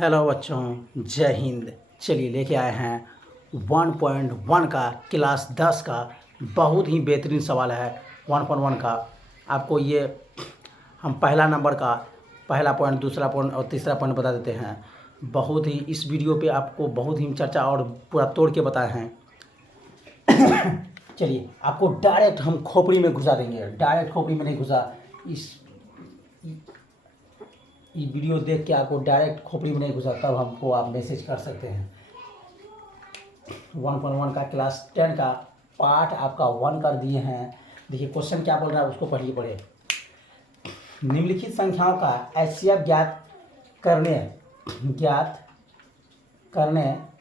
Hello बच्चों, जय हिंद। चलिए लेके आए हैं 1.1 का क्लास 10 का बहुत ही बेहतरीन सवाल है। 1.1 का आपको ये हम पहला नंबर का पहला पॉइंट, दूसरा पॉइंट और तीसरा पॉइंट बता देते हैं। बहुत ही इस वीडियो पे आपको बहुत ही चर्चा और पूरा तोड़ के बताए हैं। चलिए आपको डायरेक्ट हम खोपड़ी में घुसा देंगे। डायरेक्ट खोपड़ी में नहीं घुसा, इस वीडियो देख के आपको डायरेक्ट खोपड़ी में नहीं घुसा, तब हमको आप मैसेज कर सकते हैं। 1.1 का क्लास 10 का पार्ट आपका 1 कर दिए हैं। देखिए क्वेश्चन क्या बोल रहा है, उसको पढ़िए पढ़े। निम्नलिखित संख्याओं का एचसीएफ ज्ञात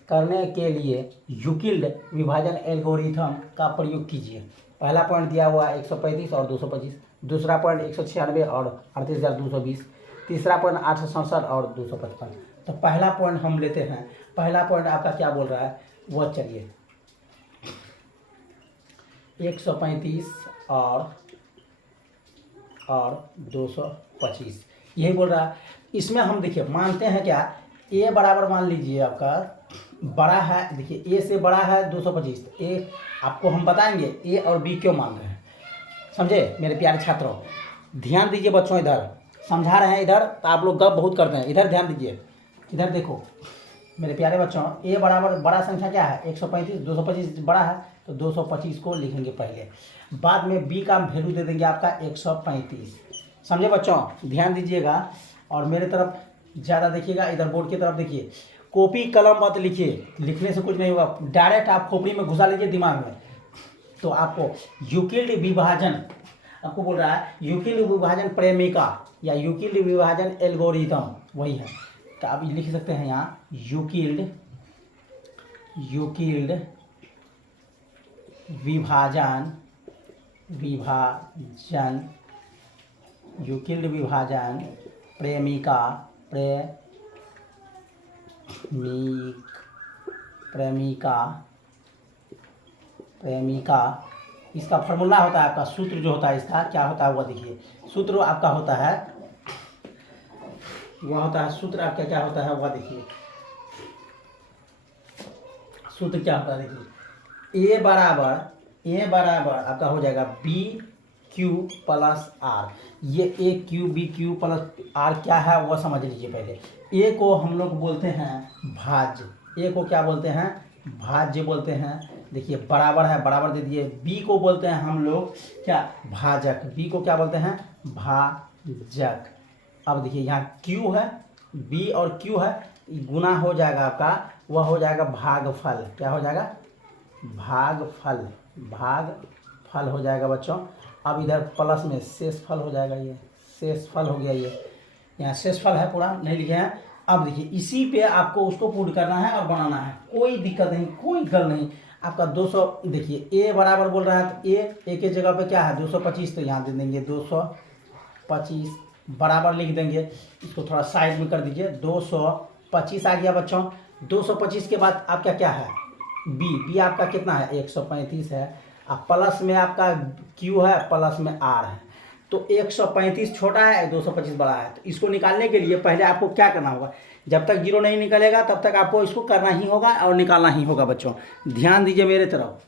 करने के लिए यूक्लिड विभाजन एल्गोरिथम का प्रयोग कीजिए। पहला पॉइंट दिया हुआ 135 और 225, दूसरा पॉइंट 196 और 38,220, तीसरा पॉइंट 867 और 255। तो पहला पॉइंट हम लेते हैं। पहला पॉइंट आपका क्या बोल रहा है वो चलिए 135 और 225 यही बोल रहा है। इसमें हम देखिए मानते हैं क्या, ए बराबर मान लीजिए आपका बड़ा है। देखिए ए से बड़ा है 225, तो ए आपको हम बताएंगे ए और बी क्यों मान रहे हैं, समझे मेरे प्यारे छात्रों। ध्यान दीजिए बच्चों, इधर समझा रहे हैं, इधर तो आप लोग गप बहुत करते हैं। इधर ध्यान दीजिए, इधर देखो मेरे प्यारे बच्चों। ए बराबर बड़ा संख्या क्या है 135, 225 बड़ा है तो 225 को लिखेंगे पहले, बाद में बी का वैल्यू दे देंगे आपका 135। समझे बच्चों, ध्यान दीजिएगा और मेरे तरफ ज़्यादा देखिएगा, इधर बोर्ड की तरफ देखिए। कॉपी कलम मत लिखिए, लिखने से कुछ नहीं होगा। डायरेक्ट आप खोपड़ी में घुसा लीजिए दिमाग में। तो आपको यूक्लिड विभाजन आपको बोल रहा है, यूक्लिड विभाजन प्रेमिका या यूक्लिड विभाजन एल्गोरिथम वही है। तो आप लिख सकते हैं यहाँ यूक्लिड विभाजन यूक्लिड विभाजन प्रेमिका इसका फॉर्मूला होता है आपका, सूत्र जो होता है इसका क्या होता है वो देखिए। सूत्र आपका होता है वह होता है सूत्र आपका क्या होता है वह देखिए। सूत्र क्या होता है देखिए, ए बराबर आपका हो जाएगा बी क्यू प्लस आर। ये A Q B Q plus R क्या है वह समझ लीजिए पहले। ए को हम लोग बोलते हैं भाज्य, ए को क्या बोलते हैं भाज्य बोलते हैं। देखिए बराबर है, बराबर दे दिए। बी को बोलते हैं हम लोग क्या भाजक, बी को क्या बोलते हैं भाजक। अब देखिए यहाँ क्यू है, बी और क्यू है, गुना हो जाएगा आपका, वह हो जाएगा भागफल। क्या हो जाएगा भागफल हो जाएगा बच्चों। अब इधर प्लस में शेषफल हो जाएगा, ये शेषफल हो गया। ये यहाँ शेषफल है, पूरा नहीं लिखे हैं। अब देखिए इसी पे आपको उसको पुट करना है और बनाना है, कोई दिक्कत नहीं, कोई गल नहीं। आपका 200 देखिए ए बराबर बोल रहा है तो ए के जगह पे क्या है 225, तो यहाँ दे देंगे 225 बराबर लिख देंगे। इसको थोड़ा साइड में कर दीजिए। 225 आ गया बच्चों। 225 के बाद आपका क्या है बी आपका कितना है 135 है। अब प्लस में आपका क्यू है, प्लस में आर है। तो 135 छोटा है, 225 बड़ा है। तो इसको निकालने के लिए पहले आपको क्या करना होगा, जब तक जीरो नहीं निकलेगा तब तक आपको इसको करना ही होगा और निकालना ही होगा बच्चों। ध्यान दीजिए मेरे तरफ।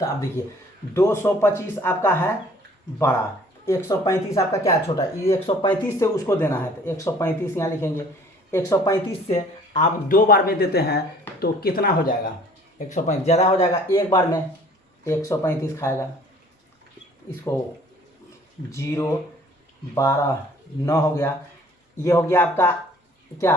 तो आप देखिए 225 आपका है बड़ा, 135 आपका क्या है छोटा। ये 135 से उसको देना है, तो 135 यहाँ लिखेंगे। 135 से आप 2 बार में देते हैं तो कितना हो जाएगा 135 ज़्यादा हो जाएगा, एक बार में 135 खाएगा। इसको 0 12 9 हो गया। ये हो गया आपका क्या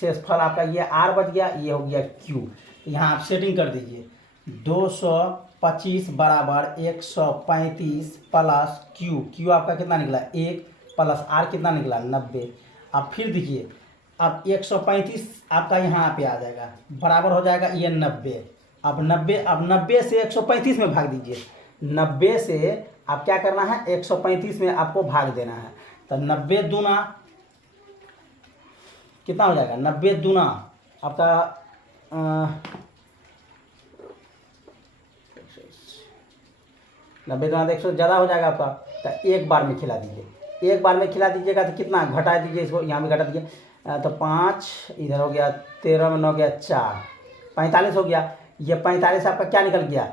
शेषफल आपका, ये आर बच गया, ये हो गया क्यू। यहाँ आप सेटिंग कर दीजिए 225 बराबर 135 प्लस क्यू आपका कितना निकला 1 प्लस आर कितना निकला 90। अब फिर देखिए अब 135 आपका यहाँ पे आ जाएगा, बराबर हो जाएगा ये 90। अब 90 से 135 में भाग दीजिए। 90 से आप क्या करना है 135 में आपको भाग देना है। तो 90 दूना कितना हो जाएगा 90 दूना आपका 90 दूना 100 ज़्यादा हो जाएगा आपका। तो एक बार में खिला दीजिए, एक बार में खिला दीजिएगा तो कितना घटा दीजिए, इसको यहाँ भी घटा दीजिए। तो 5 इधर हो गया, 13 में 9 गया 4, 45 हो गया। ये 45 आपका क्या निकल गया,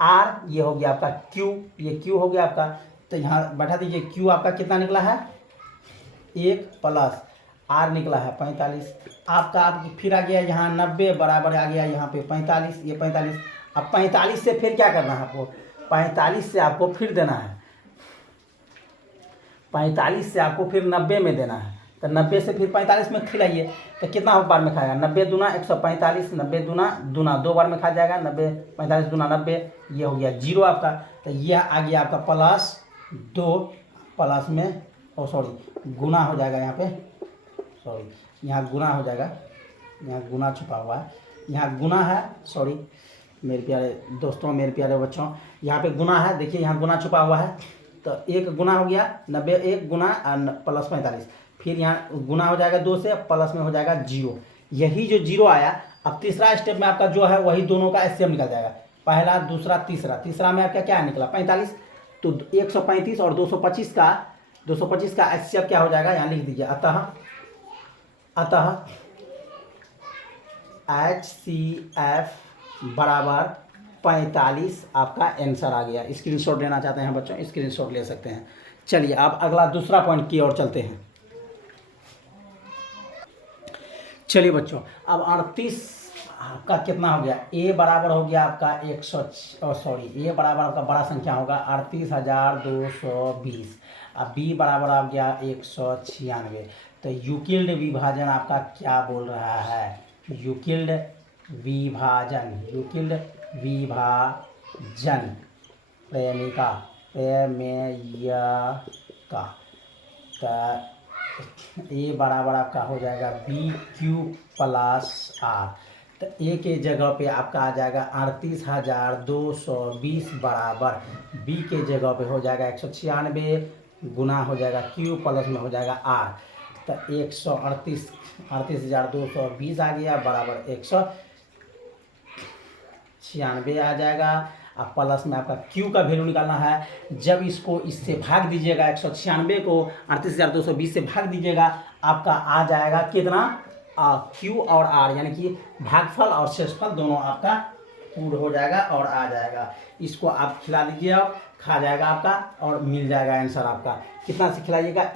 आर, ये हो गया आपका क्यू, ये क्यू हो गया आपका। तो यहाँ बैठा दीजिए, क्यू आपका कितना निकला है 1 प्लस आर निकला है 45। आपका आप फिर आ गया यहाँ 90 बराबर आ गया यहाँ पे 45, ये 45। अब 45 से फिर क्या करना है आपको, 45 से आपको फिर देना है, 45 से आपको फिर 90 में देना है। तो 90 से फिर 45 में खिलाइए, तो कितना बार में खाएगा, 90 दूना 145, 90 दूना दूना 2 बार में खा जाएगा, 90 45 दूना 90, ये हो गया 0 आपका। तो यह आ गया आपका +2 प्लस में सॉरी गुना हो जाएगा यहाँ पे, सॉरी यहाँ गुना हो जाएगा, यहाँ गुना छुपा हुआ है, यहाँ गुना है, सॉरी मेरे प्यारे दोस्तों, मेरे प्यारे बच्चों, यहाँ पे गुना है, देखिए यहाँ गुना छुपा हुआ है। तो 1 गुना हो गया 90, 1 गुना प्लस 45, फिर यहाँ गुना हो जाएगा 2 से, प्लस में हो जाएगा 0। यही जो 0 आया, अब तीसरा स्टेप में आपका जो है वही दोनों का एचसीएम निकल जाएगा, पहला दूसरा तीसरा। तीसरा में आपका क्या निकला 45, तो 135 और 225 का एचसीएफ क्या हो जाएगा, यहाँ लिख दीजिए, अतः HCF बराबर 45 आपका आंसर आ गया। स्क्रीनशॉट लेना चाहते हैं बच्चों, स्क्रीनशॉट ले सकते हैं। चलिए अब अगला दूसरा पॉइंट की ओर चलते हैं। चलिए बच्चों, अब 38 आपका कितना हो गया, ए बराबर हो गया आपका 100, ए बराबर आपका बड़ा संख्या होगा 38,220। अब बी बराबर आ गया 196। तो यूक्लिड विभाजन आपका क्या बोल रहा है, यूक्लिड विभाजन प्रेमिका का। तो ए बराबर आपका हो जाएगा BQ प्लस आर। तो ए के जगह पे आपका आ जाएगा 38,220 बराबर, बी के जगह पे हो जाएगा 196 गुना हो जाएगा क्यू प्लस में हो जाएगा आर। तो 38,220 आ गया बराबर 196 आ जाएगा। अब प्लस में आपका क्यू का वैल्यू निकालना है। जब इसको इससे भाग दीजिएगा, 196 को 38,220 से भाग दीजिएगा, आपका आ जाएगा कितना, क्यू और आर, यानी कि भागफल और शेषफल दोनों आपका पूर्ण हो जाएगा और आ जाएगा। इसको आप खिला दीजिए, आप खा जाएगा आपका और मिल जाएगा आंसर आपका। कितना से खिलाइएगा,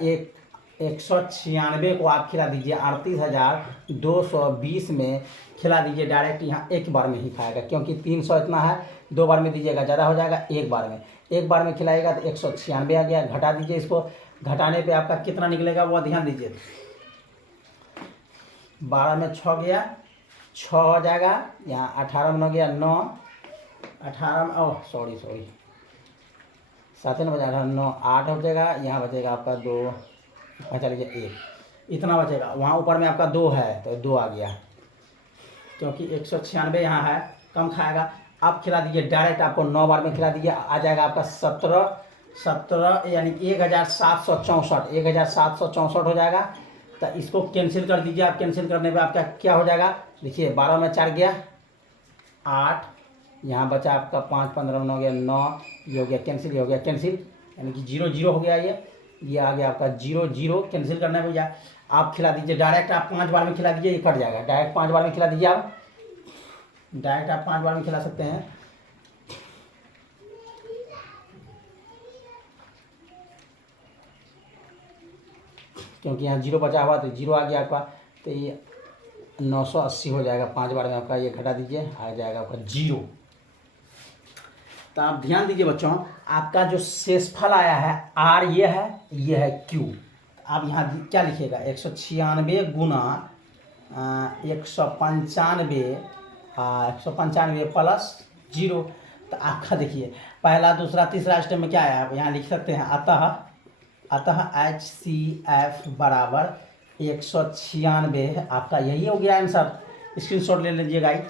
196 को आप खिला दीजिए 38,220 में खिला दीजिए डायरेक्ट, यहाँ एक बार में ही खाएगा, क्योंकि 300 इतना है, 2 बार में दीजिएगा ज़्यादा हो जाएगा, एक बार में खिलाएगा तो 196 आ गया। घटा दीजिए, इसको घटाने पे आपका कितना निकलेगा वो ध्यान दीजिए, 12 में 6 गया 6 हो जाएगा, यहाँ 18 में 9 गया 9, 18 में सॉरी 7 में बचा 9 8 हो जाएगा, यहाँ बचेगा आपका 2, बचा लीजिए 1, इतना बचेगा। वहाँ ऊपर में आपका 2 है तो 2 आ गया, क्योंकि 196 यहाँ है, कम खाएगा। आप खिला दीजिए डायरेक्ट, आपको 9 बार में खिला दीजिए, आ जाएगा आपका 17 यानी 1764 हो जाएगा। तो इसको कैंसिल कर दीजिए आप, कैंसिल करने पे आपका क्या हो जाएगा, देखिए 12 में 4 गया 8, यहाँ बचा आपका 5, 15 में 9 गया 9, ये हो गया कैंसिल, ये हो गया कैंसिल, यानी कि 0 0 हो गया, ये आ गया आपका 0 0। कैंसिल करना है भैया, आप खिला दीजिए डायरेक्ट, आप 5 बार में खिला दीजिए, ये कट जाएगा। डायरेक्ट 5 बार में खिला दीजिए, आप डायरेक्ट आप 5 बार में खिला सकते हैं। क्योंकि यहाँ 0 बचा हुआ तो 0 आ गया आपका, तो ये 980 हो जाएगा 5 बार में आपका, ये घटा दीजिए, आ जाएगा आपका 0। तो आप ध्यान दीजिए बच्चों, आपका जो शेषफल आया है आर, ये है क्यू। आप यहाँ क्या लिखिएगा, 196 गुना 195 प्लस 0। तो आपका देखिए पहला दूसरा तीसरा स्टेप में क्या आया, आप यहाँ लिख सकते हैं, अतः HCF बराबर 196, आपका यही हो गया आंसर। स्क्रीनशॉट ले लीजिए गाइस,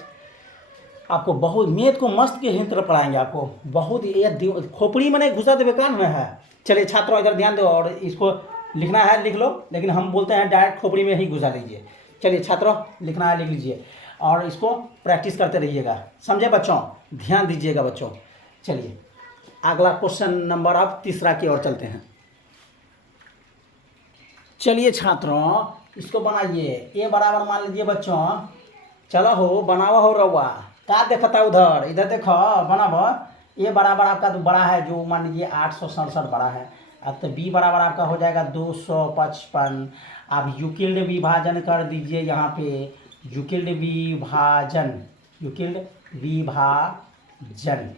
आपको बहुत मैथ को मस्त के तरह पढ़ाएंगे, आपको बहुत ये खोपड़ी में नहीं घुसा देवे कान में है। चलिए छात्रों इधर ध्यान दो, और इसको लिखना है लिख लो, लेकिन हम बोलते हैं डायरेक्ट खोपड़ी में ही घुसा लीजिए। चलिए छात्रों लिखना है लिख लीजिए, और इसको प्रैक्टिस करते रहिएगा, समझे बच्चों, ध्यान दीजिएगा बच्चों। चलिए अगला क्वेश्चन नंबर अब तीसरा की ओर चलते हैं। चलिए छात्रों, इसको बनाइए। ए बराबर मान लीजिए बच्चों, चलो हो बनावा हो रवा का देखता उधर, इधर देखो बनाव। ए बराबर आपका तो बड़ा है, जो मान लीजिए 867 बड़ा है। अब तो बी बराबर आपका हो जाएगा 255। आप यूक्लिड विभाजन कर दीजिए यहाँ पे, यूक्लिड विभाजन, यूक्लिड विभाजन,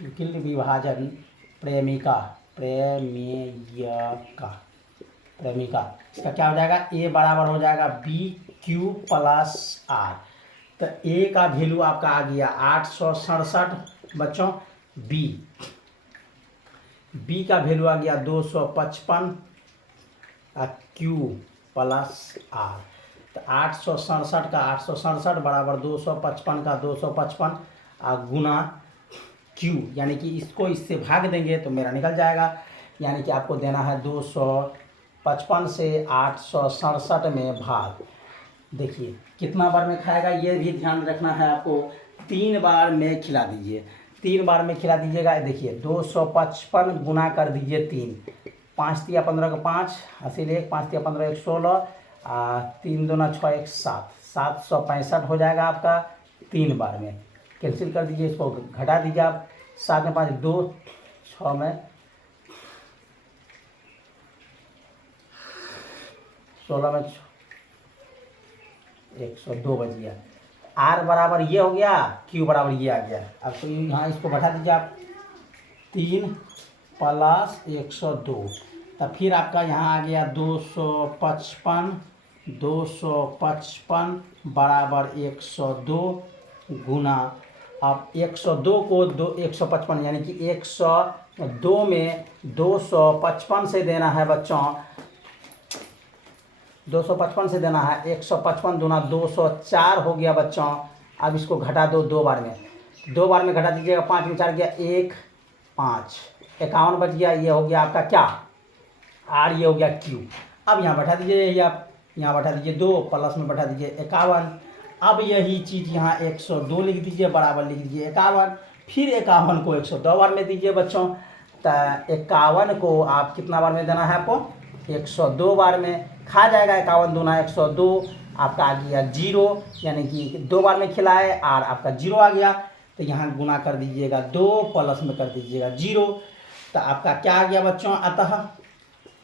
यूक्लिड विभाजन प्रेमिका, प्रेमिका, प्रेमिका, इसका क्या हो जाएगा, ए बराबर हो जाएगा बी क्यू प्लस आर। तो ए का वैल्यू आपका आ गया 867 बच्चों, बी का वैल्यू आ गया 255, क्यू प्लस आर। तो 867 का 867 बराबर 255 का 255 गुना क्यू, यानी कि इसको इससे भाग देंगे तो मेरा निकल जाएगा। यानी कि आपको देना है 255 से 867 में भाग। देखिए कितना बार में खाएगा ये भी ध्यान रखना है आपको। 3 बार में खिला दीजिए, 3 बार में खिला दीजिएगा। देखिए 255 गुना कर दीजिए 3, 5 तिया 15 का 5, 80 5 तिया 15 116, 3 दूना 6 1 7, 765 हो जाएगा आपका 3 बार में। कैंसिल कर दीजिए, इसको घटा दीजिए आप, 7 में 5 2, 6 में 16 में 102 बच गया। आर बराबर ये हो गया, क्यू बराबर ये आ गया। अब तो यहाँ इसको बैठा दीजिए आप, 3 प्लस 102, तब फिर आपका यहाँ आ गया 255, 255 बराबर 102 गुना, अब 102 को 155 यानी कि 102 में 255 से देना है बच्चों, 255 से देना है, 155 दूना 204 हो गया बच्चों। अब इसको घटा दो 2 बार में, 2 बार में घटा दीजिएगा, 5 में 4 गया 1 5, 51 बच गया। ये हो गया आपका क्या, आर, ये हो गया क्यू। अब यहाँ बैठा दीजिए, ये आप यहाँ बैठा दीजिए 2 प्लस में बैठा दीजिए 51। अब यही चीज़ यहाँ 102 लिख दीजिए, बराबर लिख दीजिए 51, फिर 51 को 102 बार में दीजिए बच्चों। तो 51 को आप कितना बार में देना है आपको, 102 बार में। खा जाएगा 51 दूना 102, आपका आ गया 0, यानी कि 2 बार में खिलाए और आपका 0 आ गया। तो यहाँ गुना कर दीजिएगा 2 प्लस में कर दीजिएगा 0, तो आपका क्या आ गया बच्चों, अतः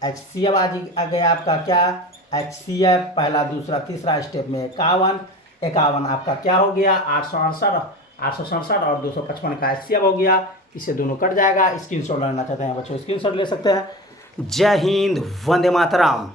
HCF आ गया आपका क्या, HCF पहला दूसरा तीसरा स्टेप में 51, 51 आपका क्या हो गया 867 और 255 का HCF हो गया। इससे दोनों कट जाएगा। स्क्रीनशॉट लेना चाहते हैं बच्चों, स्क्रीनशॉट ले सकते हैं। जय हिंद, वंदे मातरम।